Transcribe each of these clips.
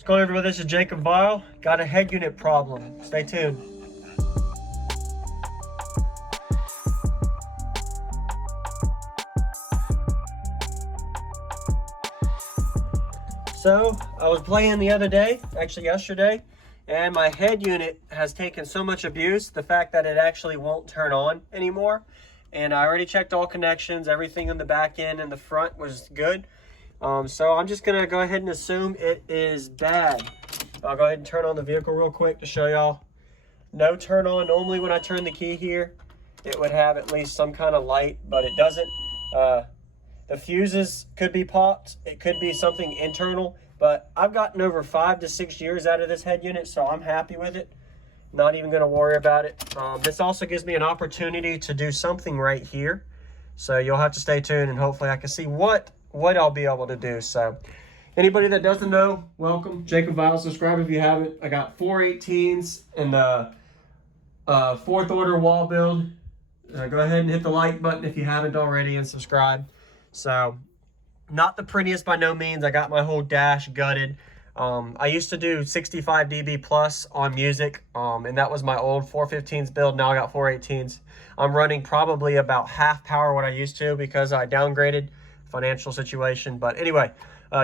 What's going on, everyone? This is Jacob Vile. Got a head unit problem. Stay tuned. So, I was playing the other day, actually yesterday, and my head unit has taken so much abuse, the fact that it actually won't turn on anymore. And I already checked all connections, everything in the back end and the front was good. So I'm just gonna go ahead and assume it is bad. I'll go ahead and turn on the vehicle real quick to show y'all. No turn on. Normally when I turn the key here, it would have at least some kind of light, but it doesn't. The fuses could be popped. It could be something internal, but I've gotten over 5 to 6 years out of this head unit, so I'm happy with it. Not even gonna worry about it. This also gives me an opportunity to do something right here. So you'll have to stay tuned and hopefully I can see what I'll be able to do. So anybody that doesn't know, welcome. Jacob Vile, subscribe if you haven't. I got 418s in the 4th order wall build. Go ahead and hit the like button if you haven't already and subscribe. So not the prettiest by no means. I got my whole dash gutted. I used to do 65 dB plus on music, and that was my old 415s build. Now I got 418s. I'm running probably about half power what I used to because I downgraded, financial situation. But anyway,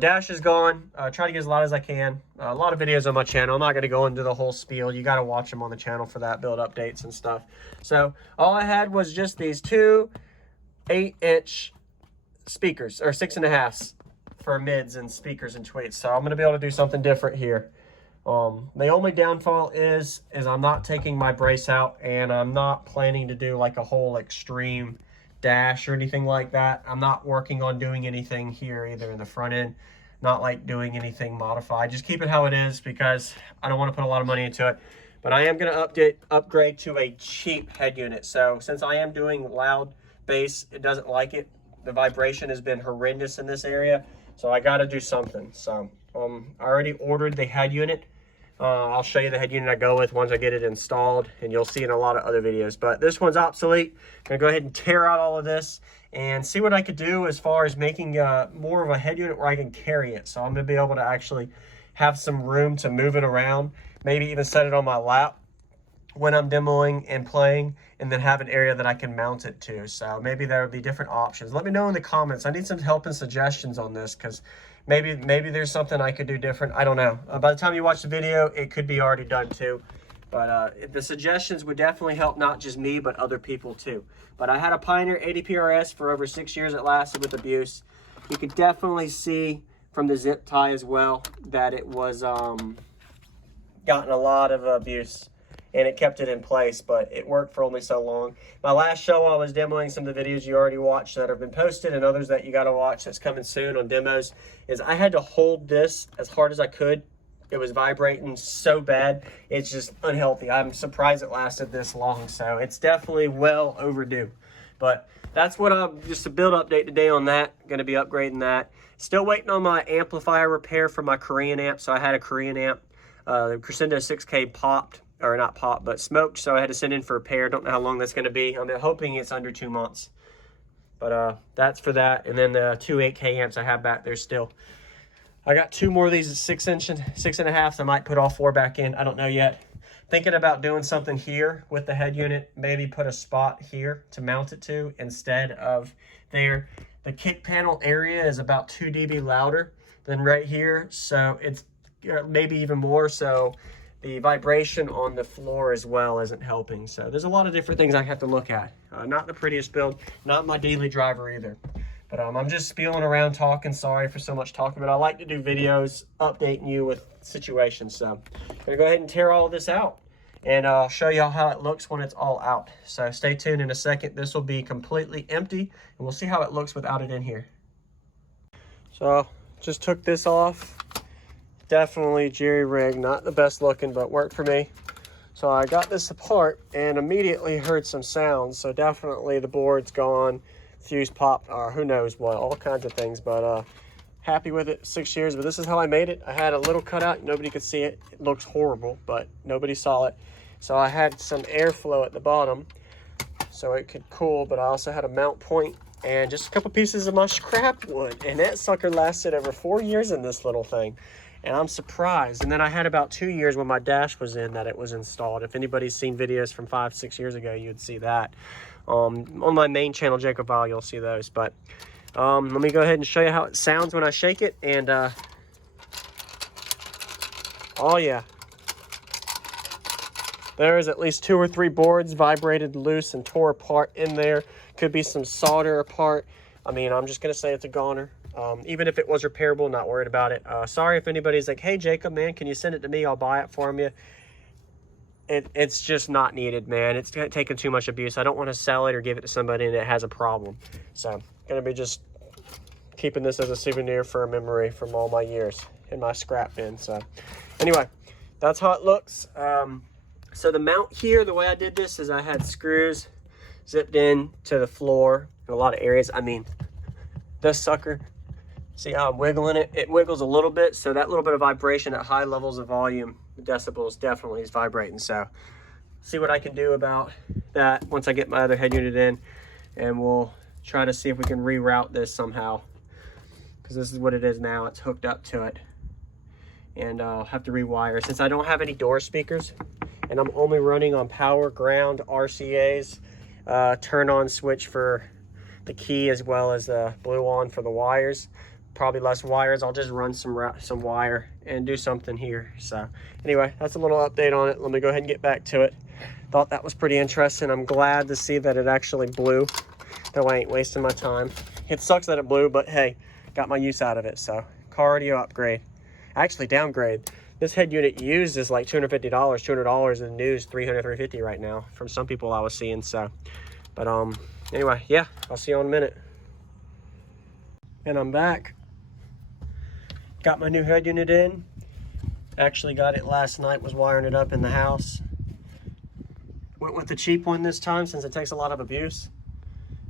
dash is gone. Try to get as loud as I can. A lot of videos on my channel. I'm not going to go into the whole spiel. You got to watch them on the channel for that, build updates and stuff. So all I had was just these two 8-inch speakers, or 6.5s for mids and speakers and tweets. So I'm going to be able to do something different here. The only downfall is I'm not taking my brace out, and I'm not planning to do like a whole extreme dash or anything like that. I'm not working on doing anything here either in the front end, not like doing anything modified. Just keep it how it is because I don't want to put a lot of money into it. But I am going to upgrade to a cheap head unit. So since I am doing loud bass, it doesn't like it. The vibration has been horrendous in this area, so I got to do something. So I already ordered the head unit. I'll show you the head unit I go with once I get it installed, and you'll see in a lot of other videos. But this one's obsolete. I'm going to go ahead and tear out all of this and see what I could do as far as making more of a head unit where I can carry it. So I'm going to be able to actually have some room to move it around, maybe even set it on my lap when I'm demoing and playing, and then have an area that I can mount it to. So maybe there would be different options. Let me know in the comments. I need some help and suggestions on this because maybe there's something I could do different. I don't know. By the time you watch the video, it could be already done too. But the suggestions would definitely help not just me, but other people too. But I had a Pioneer 80 PRS for over 6 years. It lasted with abuse. You could definitely see from the zip tie as well that it was gotten a lot of abuse, and it kept it in place, but it worked for only so long. My last show, I was demoing some of the videos you already watched that have been posted, and others that you got to watch that's coming soon on demos, is I had to hold this as hard as I could. It was vibrating so bad. It's just unhealthy. I'm surprised it lasted this long, so it's definitely well overdue. But that's what just a build update today on that. Going to be upgrading that. Still waiting on my amplifier repair for my Korean amp. So I had a Korean amp. The Crescendo 6K popped. Or not popped, but smoked, so I had to send in for a repair. Don't know how long that's going to be. I'm hoping it's under 2 months. But that's for that. And then the 2 8K amps I have back there still. I got 2 more of these 6-inch and 6.5s. I might put all 4 back in. I don't know yet. Thinking about doing something here with the head unit. Maybe put a spot here to mount it to instead of there. The kick panel area is about 2 dB louder than right here. So it's maybe even more so. The vibration on the floor as well isn't helping. So there's a lot of different things I have to look at. Not the prettiest build, not my daily driver either. But I'm just spieling around talking. Sorry for so much talking, but I like to do videos updating you with situations. So I'm gonna go ahead and tear all of this out, and I'll show y'all how it looks when it's all out. So stay tuned in a second. This will be completely empty, and we'll see how it looks without it in here. So just took this off. Definitely jerry-rigged, not the best looking, but worked for me. So I got this apart and immediately heard some sounds. So definitely the board's gone, fuse popped, or who knows what, all kinds of things. But happy with it, 6 years. But this is how I made it. I had a little cutout, nobody could see it. It looks horrible, but nobody saw it. So I had some airflow at the bottom so it could cool, but I also had a mount point and just a couple pieces of my scrap wood. And that sucker lasted over 4 years in this little thing. And I'm surprised. And then I had about 2 years when my dash was in that it was installed. If anybody's seen videos from 5-6 years ago, you'd see that. On my main channel, Jacob Val, you'll see those. But let me go ahead and show you how it sounds when I shake it. And oh yeah, there is at least 2 or 3 boards vibrated loose and tore apart in there. Could be some solder apart. I mean, I'm just gonna say it's a goner. Even if it was repairable, not worried about it. Sorry if anybody's like, hey Jacob, man, can you send it to me? I'll buy it for you. It's just not needed, man. It's taking too much abuse. I don't want to sell it or give it to somebody and it has a problem. So gonna be just keeping this as a souvenir for a memory from all my years in my scrap bin. So anyway, that's how it looks. So the mount here, the way I did this is I had screws zipped in to the floor in a lot of areas. I mean, this sucker, see how I'm wiggling it? It wiggles a little bit, so that little bit of vibration at high levels of volume, decibels, definitely is vibrating. So see what I can do about that once I get my other head unit in, and we'll try to see if we can reroute this somehow, because this is what it is now. It's hooked up to it, and I'll have to rewire. Since I don't have any door speakers and I'm only running on power, ground, RCAs, turn on switch for the key, as well as the blue on for the wires. Probably less wires. I'll just run some wire and do something here. So anyway, that's a little update on it. Let me go ahead and get back to it. Thought that was pretty interesting. I'm glad to see that it actually blew. That way I ain't wasting my time. It sucks that it blew, but hey, got my use out of it. So car audio upgrade, actually downgrade. This head unit used is like $250, $200 in the news, $300, $350 right now from some people I was seeing. So, but anyway, yeah, I'll see you in a minute. And I'm back. Got my new head unit in. Actually got it last night, was wiring it up in the house. Went with the cheap one this time since it takes a lot of abuse.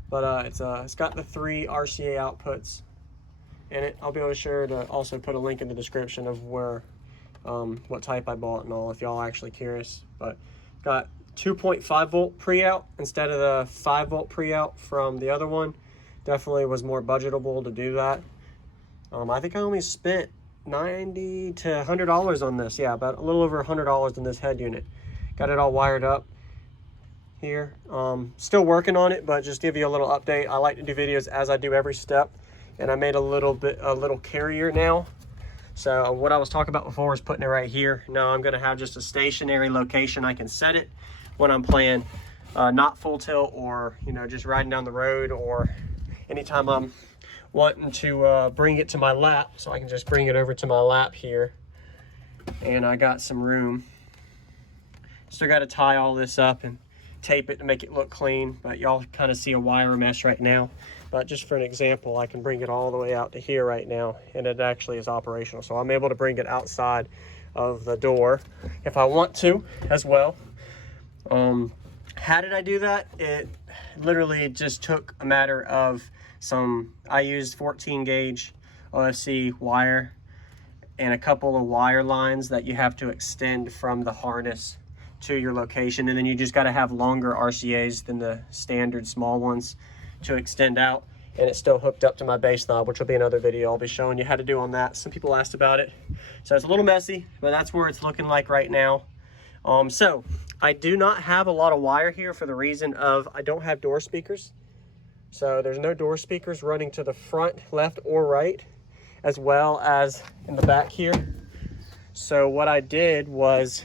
But it's got the 3 RCA outputs in it. I'll be able to share to also put a link in the description of where what type I bought and all, if y'all are actually curious. But got 2.5 volt pre-out instead of the 5 volt pre-out from the other one. Definitely was more budgetable to do that. I think I only spent $90 to $100 on this. Yeah, about a little over $100 in this head unit. Got it all wired up here. Still working on it, but just give you a little update. I like to do videos as I do every step, and I made a little carrier now. So what I was talking about before was putting it right here. Now I'm gonna have just a stationary location I can set it when I'm playing not full tilt, or just riding down the road, or anytime I'm wanting to bring it to my lap. So I can just bring it over to my lap here, and I got some room. Still got to tie all this up and tape it to make it look clean, but y'all kind of see a wire mesh right now. But just for an example, I can bring it all the way out to here right now, and it actually is operational. So I'm able to bring it outside of the door if I want to as well. How did I do that? It literally just took a matter of I used 14 gauge OFC wire and a couple of wire lines that you have to extend from the harness to your location, and then you just got to have longer RCAs than the standard small ones to extend out, and it's still hooked up to my bass knob, which will be another video I'll be showing you how to do on that. Some people asked about it, so it's a little messy, but that's where it's looking like right now. So I do not have a lot of wire here for the reason of I don't have door speakers. So there's no door speakers running to the front, left or right, as well as in the back here. So what I did was,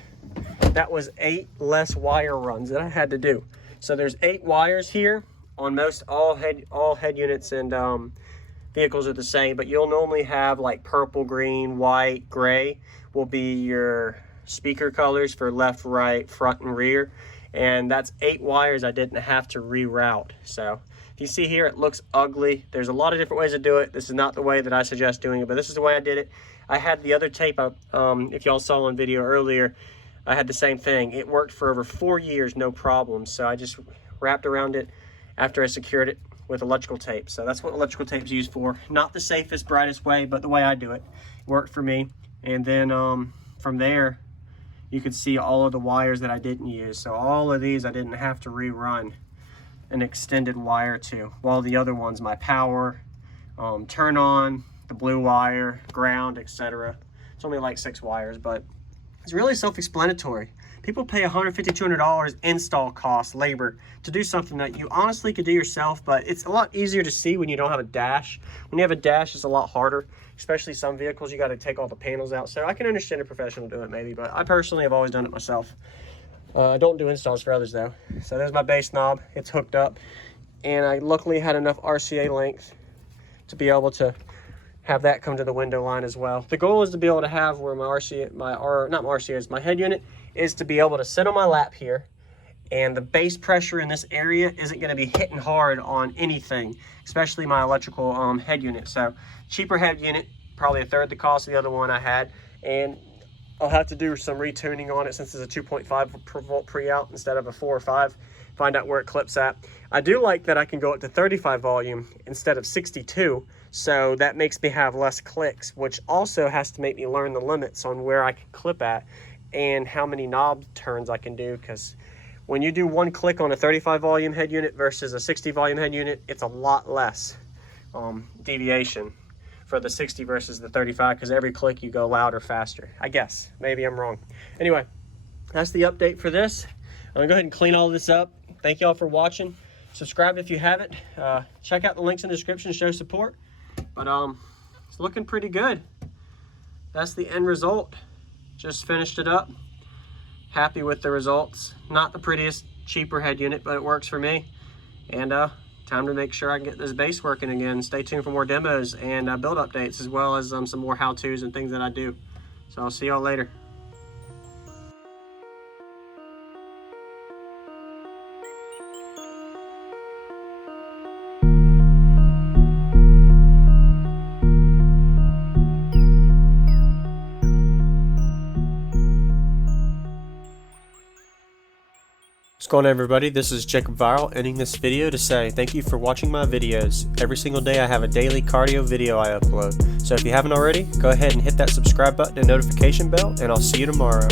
that was 8 less wire runs that I had to do. So there's 8 wires here on most all head units, and vehicles are the same, but you'll normally have like purple, green, white, gray will be your speaker colors for left, right, front, and rear. And that's 8 wires I didn't have to reroute. So if you see here, it looks ugly. There's a lot of different ways to do it. This is not the way that I suggest doing it, but this is the way I did it. I had the other tape up, if y'all saw on video earlier, I had the same thing. It worked for over 4 years, no problem. So I just wrapped around it after I secured it with electrical tape. So that's what electrical tape is used for. Not the safest, brightest way, but the way I do it. It worked for me. And then from there, you could see all of the wires that I didn't use. So all of these I didn't have to rerun an extended wire to, while the other ones, my power, turn on, the blue wire, ground, etc. It's only like 6 wires, but it's really self-explanatory. People pay $150, $200 install cost, labor, to do something that you honestly could do yourself, but it's a lot easier to see when you don't have a dash. When you have a dash, it's a lot harder, especially some vehicles, you got to take all the panels out. So I can understand a professional doing it maybe, but I personally have always done it myself. I don't do installs for others though. So there's my bass knob, it's hooked up, and I luckily had enough RCA length to be able to have that come to the window line as well. The goal is to be able to have where my my head unit is to be able to sit on my lap here, and the bass pressure in this area isn't going to be hitting hard on anything, especially my electrical head unit. So cheaper head unit, probably a third the cost of the other one I had, and I'll have to do some retuning on it since it's a 2.5 per volt pre-out instead of a 4 or 5. Find out where it clips at. I do like that I can go up to 35 volume instead of 62, so that makes me have less clicks, which also has to make me learn the limits on where I can clip at and how many knob turns I can do, because when you do one click on a 35 volume head unit versus a 60 volume head unit, it's a lot less deviation for the 60 versus the 35, because every click you go louder, faster. I guess, maybe I'm wrong. Anyway, that's the update for this. I'm gonna go ahead and clean all this up. Thank y'all for watching. Subscribe if you haven't. Check out the links in the description to show support. But it's looking pretty good. That's the end result. Just finished it up. Happy with the results. Not the prettiest, cheaper head unit, but it works for me. And time to make sure I can get this bass working again. Stay tuned for more demos and build updates, as well as some more how-tos and things that I do. So I'll see y'all later. What's going on, everybody? This is Jacob Viral, ending this video to say thank you for watching my videos. Every single day I have a daily cardio video I upload. So if you haven't already, go ahead and hit that subscribe button and notification bell, and I'll see you tomorrow.